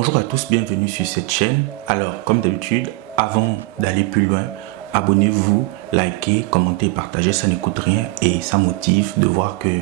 Bonjour à tous, bienvenue sur cette chaîne. Alors, comme d'habitude, avant d'aller plus loin, abonnez-vous, likez, commentez, partagez, ça ne coûte rien et ça motive de voir que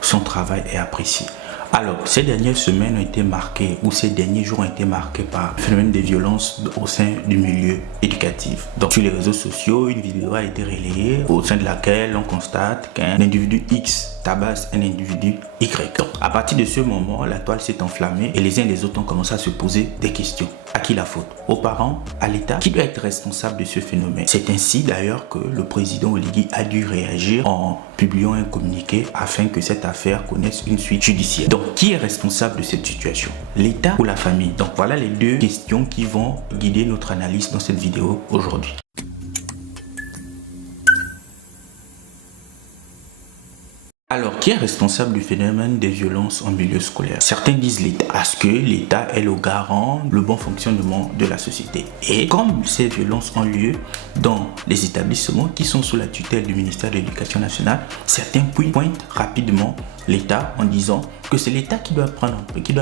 son travail est apprécié. Alors, ces dernières semaines ont été marquées, ou ces derniers jours ont été marqués par le phénomène des violences au sein du milieu éducatif. Donc, sur les réseaux sociaux, une vidéo a été relayée au sein de laquelle on constate qu'un individu X tabasse un individu Y. Donc, à partir de ce moment, la toile s'est enflammée et les uns et les autres ont commencé à se poser des questions. À qui la faute? Aux parents? À l'État? Qui doit être responsable de ce phénomène? C'est ainsi d'ailleurs que le président Oligui a dû réagir en publiant un communiqué afin que cette affaire connaisse une suite judiciaire. Donc, qui est responsable de cette situation? L'État ou la famille? Donc, voilà les deux questions qui vont guider notre analyse dans cette vidéo aujourd'hui. Alors, qui est responsable du phénomène des violences en milieu scolaire? Certains disent l'État, parce que l'État est le garant du bon fonctionnement de la société. Et comme ces violences ont lieu dans les établissements qui sont sous la tutelle du ministère de l'Éducation nationale, certains pointent rapidement l'État en disant que c'est l'État qui doit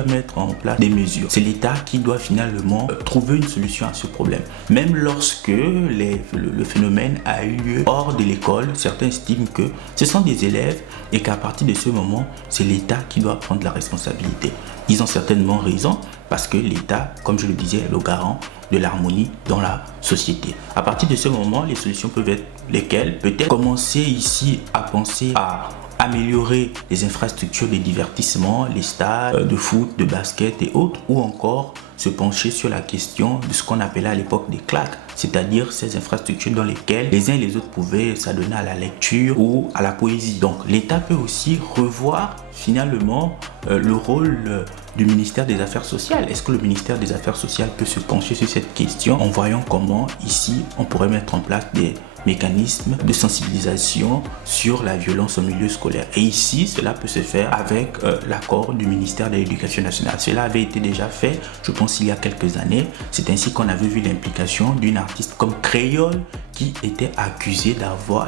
mettre en place des mesures. C'est l'État qui doit finalement trouver une solution à ce problème. Même lorsque le phénomène a eu lieu hors de l'école, certains estiment que ce sont des élèves et qu'à partir de ce moment, c'est l'État qui doit prendre la responsabilité. Ils ont certainement raison parce que l'État, comme je le disais, est le garant de l'harmonie dans la société. À partir de ce moment, les solutions peuvent être lesquelles? Peut-être commencer ici à penser à améliorer les infrastructures de divertissement, les stades de foot, de basket et autres, ou encore se pencher sur la question de ce qu'on appelait à l'époque des claques, c'est-à-dire ces infrastructures dans lesquelles les uns et les autres pouvaient s'adonner à la lecture ou à la poésie. Donc l'État peut aussi revoir finalement le rôle du ministère des Affaires sociales. Est-ce que le ministère des Affaires sociales peut se pencher sur cette question en voyant comment ici on pourrait mettre en place des mécanismes de sensibilisation sur la violence au milieu scolaire. Et ici, cela peut se faire avec l'accord du ministère de l'Éducation nationale. Cela avait été déjà fait, je pense, il y a quelques années. C'est ainsi qu'on avait vu l'implication d'une artiste comme Créole qui était accusée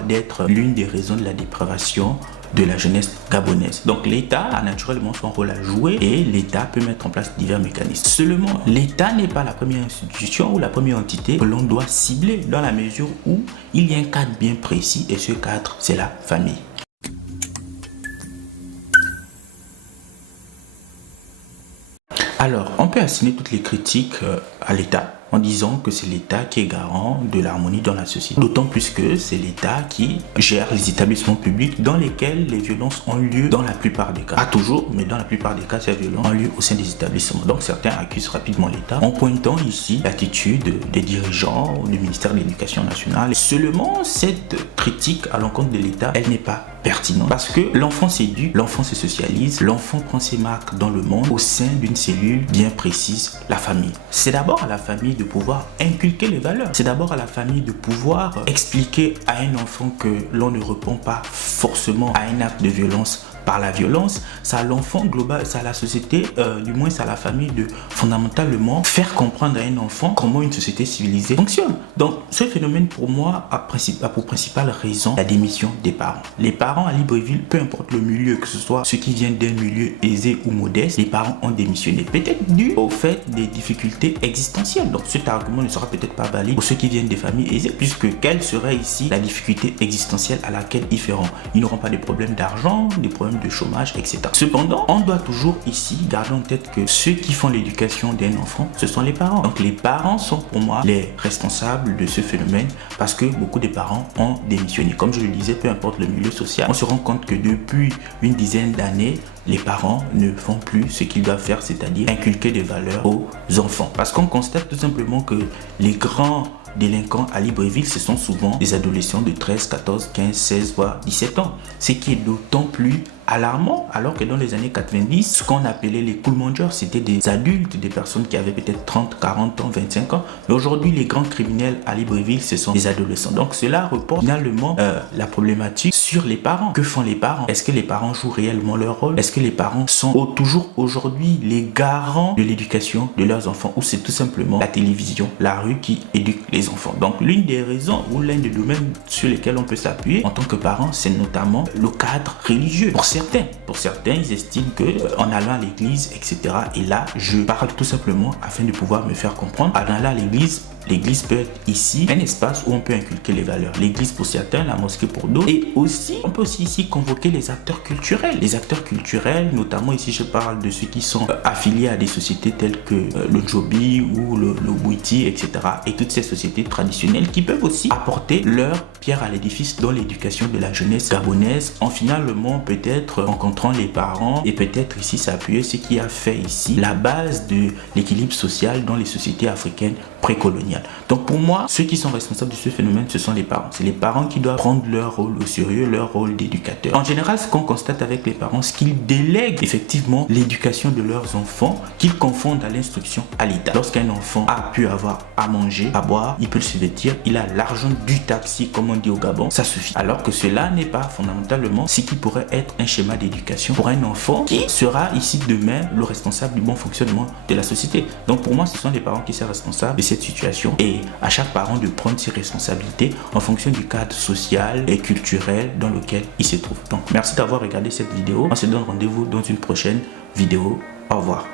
d'être l'une des raisons de la dépravation de la jeunesse gabonaise. Donc l'État a naturellement son rôle à jouer et l'État peut mettre en place divers mécanismes. Seulement, l'État n'est pas la première institution ou la première entité que l'on doit cibler dans la mesure où il y a un cadre bien précis et ce cadre, c'est la famille. Alors, on peut assigner toutes les critiques à l'État en disant que c'est l'État qui est garant de l'harmonie dans la société. D'autant plus que c'est l'État qui gère les établissements publics dans lesquels les violences ont lieu dans la plupart des cas. Pas toujours, mais dans la plupart des cas, ces violences ont lieu au sein des établissements. Donc certains accusent rapidement l'État en pointant ici l'attitude des dirigeants du ministère de l'Éducation nationale. Seulement, cette critique à l'encontre de l'État, elle n'est pas pertinente parce que l'enfant s'éduque, l'enfant se socialise, l'enfant prend ses marques dans le monde au sein d'une cellule bien précise, la famille. C'est d'abord à la famille de pouvoir inculquer les valeurs. C'est d'abord à la famille de pouvoir expliquer à un enfant que l'on ne répond pas forcément à un acte de violence par la violence. C'est à l'enfant global, c'est à la société, du moins c'est à la famille de fondamentalement faire comprendre à un enfant comment une société civilisée fonctionne. Donc ce phénomène pour moi a pour principale raison la démission des parents. Les parents à Libreville, peu importe le milieu, que ce soit ceux qui viennent d'un milieu aisé ou modeste, les parents ont démissionné. Peut-être dû au fait des difficultés existentielles. Donc cet argument ne sera peut-être pas valide pour ceux qui viennent des familles aisées, puisque quelle serait ici la difficulté existentielle à laquelle ils feront? Ils n'auront pas de problèmes d'argent, des problèmes de chômage, etc. Cependant, on doit toujours ici garder en tête que ceux qui font l'éducation d'un enfant, ce sont les parents. Donc les parents sont pour moi les responsables de ce phénomène parce que beaucoup de parents ont démissionné. Comme je le disais, peu importe le milieu social, on se rend compte que depuis une dizaine d'années, les parents ne font plus ce qu'ils doivent faire, c'est-à-dire inculquer des valeurs aux enfants. Parce qu'on constate tout simplement que les grands délinquants à Libreville, ce sont souvent des adolescents de 13, 14, 15, 16, voire 17 ans. Ce qui est d'autant plus alarmant, alors que dans les années 90, ce qu'on appelait les cool mongers, c'était des adultes, des personnes qui avaient peut-être 30, 40 ans, 25 ans. Mais aujourd'hui, les grands criminels à Libreville, ce sont des adolescents. Donc cela reporte finalement la problématique sur les parents. Que font les parents? Est-ce que les parents jouent réellement leur rôle? Est-ce que les parents sont toujours aujourd'hui les garants de l'éducation de leurs enfants, ou c'est tout simplement la télévision, la rue qui éduque les enfants? Donc l'une des raisons ou l'un des domaines sur lesquels on peut s'appuyer en tant que parent, c'est notamment le cadre religieux. Pour certains, ils estiment que en allant à l'église, etc. Et là, je parle tout simplement afin de pouvoir me faire comprendre. En allant à l'église, l'église peut être ici un espace où on peut inculquer les valeurs. L'église pour certains, la mosquée pour d'autres. Et aussi, on peut aussi ici convoquer les acteurs culturels. Les acteurs culturels, notamment ici, je parle de ceux qui sont affiliés à des sociétés telles que le Djobi ou le Bouiti, etc. Et toutes ces sociétés traditionnelles qui peuvent aussi apporter leur pierre à l'édifice dans l'éducation de la jeunesse gabonaise, en finalement peut-être rencontrant les parents et peut-être ici s'appuyer ce qui a fait ici la base de l'équilibre social dans les sociétés africaines précoloniales. Donc pour moi, ceux qui sont responsables de ce phénomène, ce sont les parents. C'est les parents qui doivent prendre leur rôle au sérieux, leur rôle d'éducateur. En général, ce qu'on constate avec les parents, c'est qu'ils délèguent effectivement l'éducation de leurs enfants, qu'ils confondent à l'instruction à l'État. Lorsqu'un enfant a pu avoir à manger, à boire, il peut se vêtir, il a l'argent du taxi, comme on dit au Gabon, ça suffit. Alors que cela n'est pas fondamentalement ce qui pourrait être un schéma d'éducation pour un enfant qui sera ici demain le responsable du bon fonctionnement de la société. Donc pour moi, ce sont les parents qui sont responsables de cette situation et à chaque parent de prendre ses responsabilités en fonction du cadre social et culturel dans lequel il se trouve. Donc merci d'avoir regardé cette vidéo. On se donne rendez-vous dans une prochaine vidéo. Au revoir.